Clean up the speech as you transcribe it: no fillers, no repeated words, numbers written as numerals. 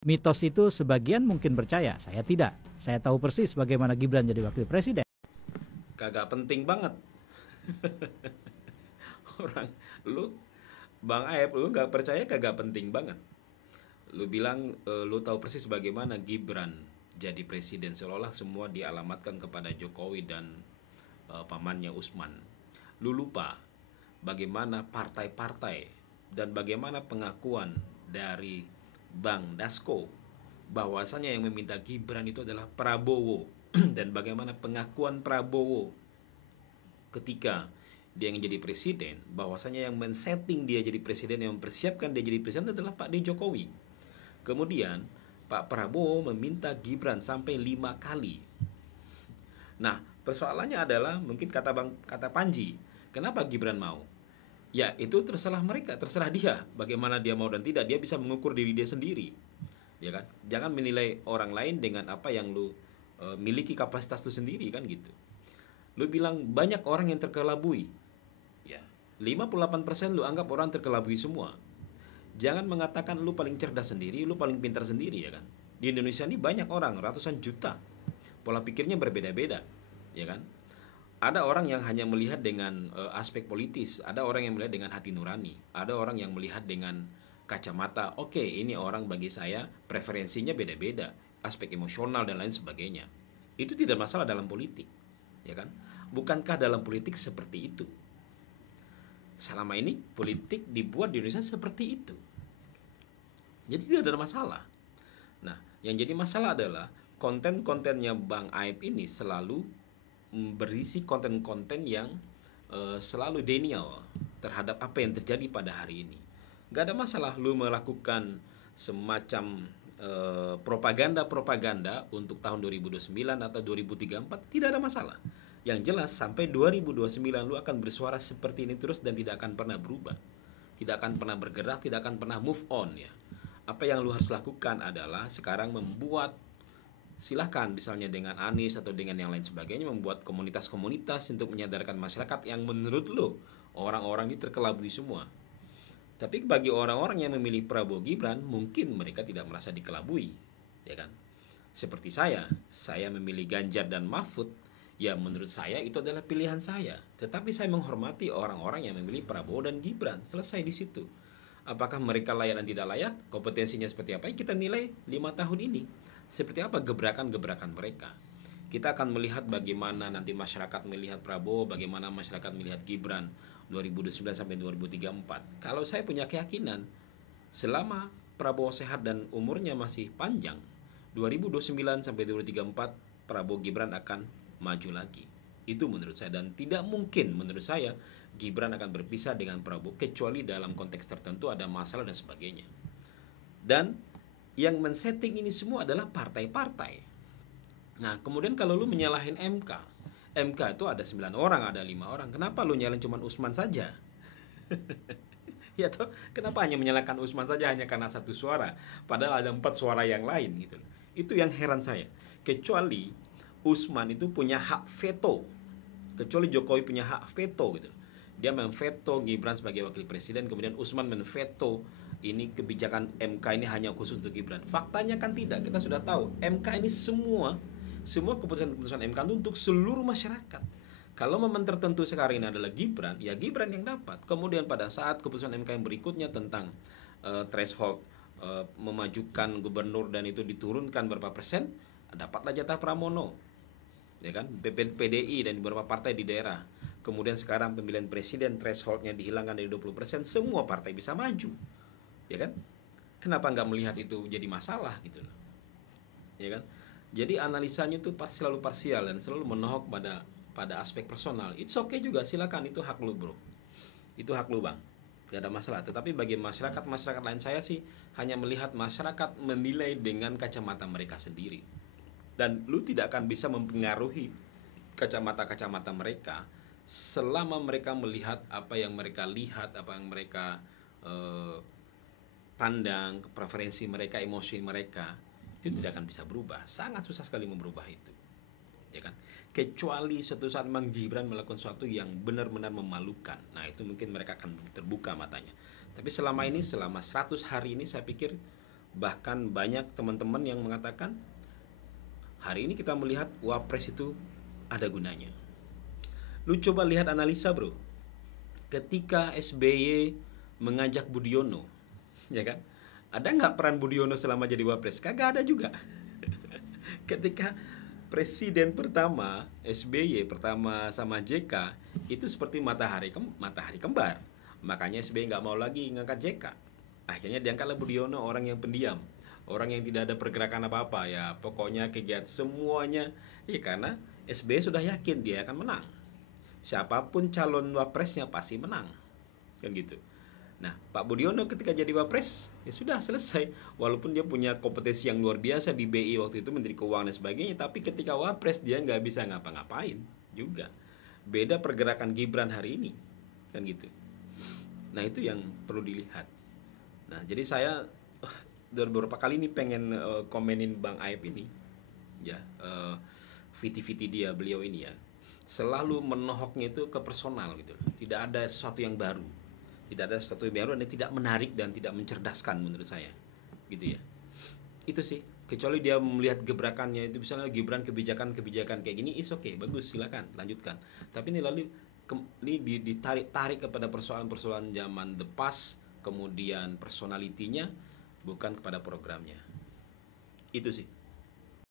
Mitos itu sebagian mungkin percaya, saya tidak. Saya tahu persis bagaimana Gibran jadi wakil presiden. Kagak penting banget. Orang lu Bang Aep, lu gak percaya kagak penting banget. Lu bilang lu tahu persis bagaimana Gibran jadi presiden, seolah-olah semua dialamatkan kepada Jokowi dan pamannya Usman. Lu lupa bagaimana partai-partai dan bagaimana pengakuan dari Bang Dasko bahwasanya yang meminta Gibran itu adalah Prabowo dan bagaimana pengakuan Prabowo ketika dia yang jadi presiden, bahwasanya yang men-setting dia jadi presiden, yang mempersiapkan dia jadi presiden adalah Pak D. Jokowi. Kemudian Pak Prabowo meminta Gibran sampai 5 kali. Nah, persoalannya adalah mungkin kata Panji, kenapa Gibran mau? Ya, itu terserah mereka, terserah dia bagaimana dia mau dan tidak. Dia bisa mengukur diri dia sendiri. Ya kan? Jangan menilai orang lain dengan apa yang lu miliki kapasitas lu sendiri kan gitu. Lu bilang banyak orang yang terkelabui. Ya, 58% lu anggap orang terkelabui semua. Jangan mengatakan lu paling cerdas sendiri, lu paling pintar sendiri ya kan. Di Indonesia ini banyak orang, ratusan juta. Pola pikirnya berbeda-beda, ya kan? Ada orang yang hanya melihat dengan aspek politis, ada orang yang melihat dengan hati nurani, ada orang yang melihat dengan kacamata, oke, ini orang bagi saya preferensinya beda-beda, aspek emosional dan lain sebagainya. Itu tidak masalah dalam politik, ya kan? Bukankah dalam politik seperti itu? Selama ini politik dibuat di Indonesia seperti itu. Jadi tidak ada masalah. Nah, yang jadi masalah adalah konten-kontennya Bang Aib ini selalu berisi konten-konten yang selalu denial terhadap apa yang terjadi pada hari ini. Gak ada masalah lu melakukan semacam propaganda-propaganda untuk tahun 2029 atau 2034, tidak ada masalah. Yang jelas sampai 2029 lu akan bersuara seperti ini terus dan tidak akan pernah berubah. Tidak akan pernah bergerak, tidak akan pernah move on ya. Apa yang lu harus lakukan adalah sekarang membuat, silahkan misalnya dengan Anies atau dengan yang lain sebagainya, membuat komunitas-komunitas untuk menyadarkan masyarakat yang menurut lo orang-orang ini terkelabui semua. Tapi bagi orang-orang yang memilih Prabowo Gibran, mungkin mereka tidak merasa dikelabui, ya kan? Seperti saya memilih Ganjar dan Mahfud, ya menurut saya itu adalah pilihan saya. Tetapi saya menghormati orang-orang yang memilih Prabowo dan Gibran. Selesai di situ. Apakah mereka layak dan tidak layak? Kompetensinya seperti apa? Kita nilai 5 tahun ini. Seperti apa gebrakan-gebrakan mereka. Kita akan melihat bagaimana nanti masyarakat melihat Prabowo, bagaimana masyarakat melihat Gibran 2029 sampai 2034. Kalau saya punya keyakinan, selama Prabowo sehat dan umurnya masih panjang, 2029 sampai 2034 Prabowo Gibran akan maju lagi. Itu menurut saya, dan tidak mungkin menurut saya Gibran akan berpisah dengan Prabowo kecuali dalam konteks tertentu ada masalah dan sebagainya. Dan yang men-setting ini semua adalah partai-partai. Nah, kemudian kalau lu menyalahin MK itu ada 9 orang, ada 5 orang. Kenapa lu nyalahin cuma Usman saja? Ya toh, kenapa hanya menyalahkan Usman saja hanya karena 1 suara, padahal ada 4 suara yang lain gitu. Itu yang heran saya. Kecuali Usman itu punya hak veto. Kecuali Jokowi punya hak veto gitu. Dia memveto Gibran sebagai wakil presiden, kemudian Usman memveto ini kebijakan MK ini hanya khusus untuk Gibran. Faktanya kan tidak, kita sudah tahu MK ini semua keputusan-keputusan MK itu untuk seluruh masyarakat. Kalau momen tertentu sekarang ini adalah Gibran, ya Gibran yang dapat. Kemudian pada saat keputusan MK yang berikutnya tentang threshold memajukan gubernur dan itu diturunkan berapa persen, dapatlah jatah Pramono, ya kan, PDI dan beberapa partai di daerah. Kemudian sekarang pemilihan presiden thresholdnya dihilangkan dari 20%, semua partai bisa maju, ya kan? Kenapa nggak melihat itu jadi masalah gitu, ya kan? Jadi analisanya itu selalu parsial dan selalu menohok pada aspek personal. It's okay juga, silakan, itu hak lu bro, itu hak lu bang, gak ada masalah. Tetapi bagi masyarakat lain, saya sih hanya melihat masyarakat menilai dengan kacamata mereka sendiri, dan lu tidak akan bisa mempengaruhi kacamata mereka selama mereka melihat apa yang mereka lihat, apa yang mereka pandang, preferensi mereka, emosi mereka itu tidak akan bisa berubah. Sangat susah sekali merubah itu, ya kan? Kecuali suatu saat Mang Gibran melakukan sesuatu yang benar-benar memalukan. Nah, itu mungkin mereka akan terbuka matanya. Tapi selama 100 hari ini saya pikir Bahkan banyak teman-teman yang mengatakan hari ini kita melihat Wapres itu ada gunanya. Lu coba lihat analisa bro, ketika SBY mengajak Budiono, ya kan? Ada nggak peran Budiono selama jadi Wapres? Kagak ada juga. Ketika Presiden pertama SBY pertama sama JK itu seperti matahari kembar. Makanya SBY nggak mau lagi ngangkat JK. Akhirnya diangkatlah Budiono, orang yang pendiam, orang yang tidak ada pergerakan apa-apa ya. Pokoknya kegiatan semuanya ya, karena SBY sudah yakin dia akan menang. Siapapun calon wapresnya pasti menang, kan gitu. Nah, Pak Budiono ketika jadi wapres ya sudah selesai. Walaupun dia punya kompetensi yang luar biasa di BI waktu itu, Menteri Keuangan dan sebagainya, tapi ketika wapres dia nggak bisa ngapa-ngapain juga. Beda pergerakan Gibran hari ini, kan gitu. Nah, itu yang perlu dilihat. Nah, jadi saya beberapa kali ini pengen komenin Bang Aib ini, ya, viti-viti dia, beliau ini ya, selalu menohoknya itu ke personal gitu. Tidak ada sesuatu yang baru. Tidak ada sesuatu yang baru dan tidak menarik dan tidak mencerdaskan menurut saya. Gitu ya. Itu sih. Kecuali dia melihat gebrakannya itu, misalnya Gibran kebijakan-kebijakan kayak gini, is okay, bagus, silakan, lanjutkan. Tapi ini lalu ini ditarik-tarik kepada persoalan-persoalan zaman the past, kemudian personalitinya bukan kepada programnya. Itu sih.